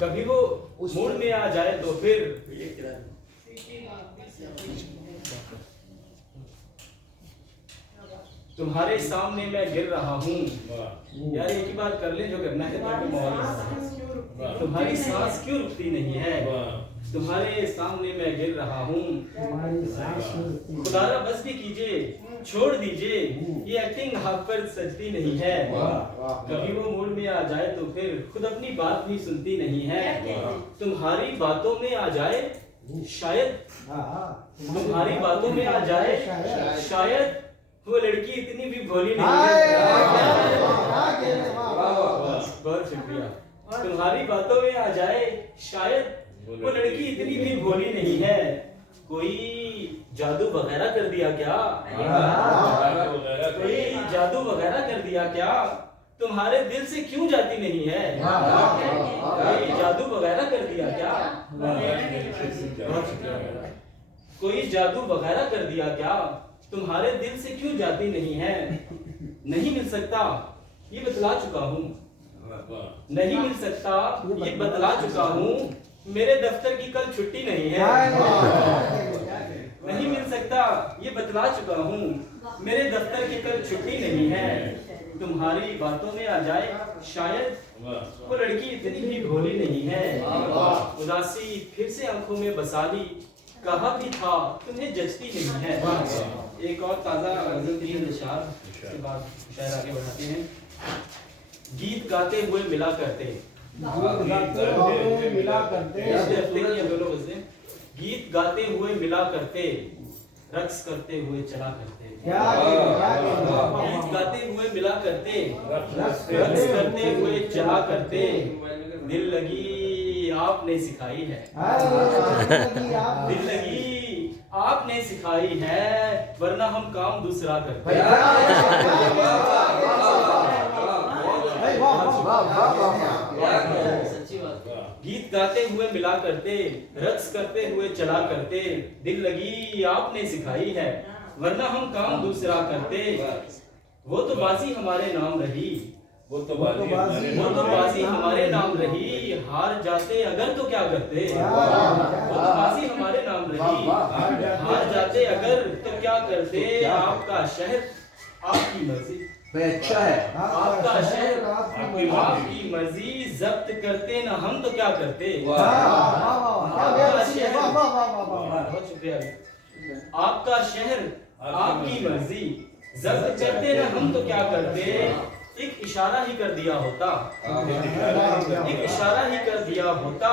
कभी वो मूड में आ जाए तो फिर तुम्हारे सामने मैं गिर रहा हूँ। यार एक ही बार कर ले जो करना है। तुम्हारी सांस क्यों रुकती नहीं है, तुम्हारे सामने मैं गिर रहा हूँ। खुदारा बस भी कीजिए, छोड़ दीजिए, ये एक्टिंग आप पर सजती नहीं है। कभी वो मूड में आ जाए तो फिर खुद अपनी बात भी सुनती नहीं है। तुम्हारी बातों में आ जाए शायद, तुम्हारी बातों में आ जाए शायद वो लड़की इतनी भी भोली नहीं है। बहुत शुक्रिया। तुम्हारी बातों में आ जाए शायद वो लड़की इतनी भी भोली नहीं है। कोई जादू वगैरह कर दिया क्या, कोई जादू वगैरह कर दिया क्या, तुम्हारे दिल से क्यों जाती नहीं है। कोई जादू वगैरह कर दिया क्या, कोई जादू वगैरह कर दिया क्या, तुम्हारे दिल से क्यों जाती नहीं है। नहीं मिल सकता ये बतला चुका हूँ, नहीं मिल सकता ये बतला चुका हूँ, मेरे दफ्तर की कल छुट्टी नहीं है। नहीं मिल सकता ये बतला चुका हूँ, मेरे दफ्तर की कल छुट्टी नहीं है। तुम्हारी बातों में आ जाए शायद वो लड़की इतनी भी भोली नहीं है। उदासी फिर से आंखों में बसा ली, कहा भी था तुम्हें जचती नहीं है। एक और ताजा गजल निशार के बाद शायर आगे बढ़ाते हैं। गीत गाते हुए मिला करते, गीत गाते हुए मिला करते, रक्स करते हुए चला करते। गीत गाते हुए मिला करते, रक्स करते हुए चला करते। दिल लगी आपने सिखाई है, दिल लगी आपने सिखाई है, वरना हम काम दूसरा करते। गीत गाते हुए मिला करते, रक्स करते हुए चला करते। दिल लगी आपने सिखाई है, वरना हम काम दूसरा करते। वो तो बाजी हमारे नाम रही, वो तो बाजी हमारे नाम रही। हार जाते अगर तो क्या करते, वो तो बाजी हमारे नाम रही। हार जाते अगर तो क्या करते। आपका शहर आपकी मर्जी, अच्छा है आपका शहर आपकी मर्जी। जब्त करते ना हम तो क्या करते। बहुत शुक्रिया। आपका शहर आपकी मर्जी, जब्त करते ना हम तो क्या करते। एक इशारा ही कर दिया होता, एक इशारा ही कर दिया होता।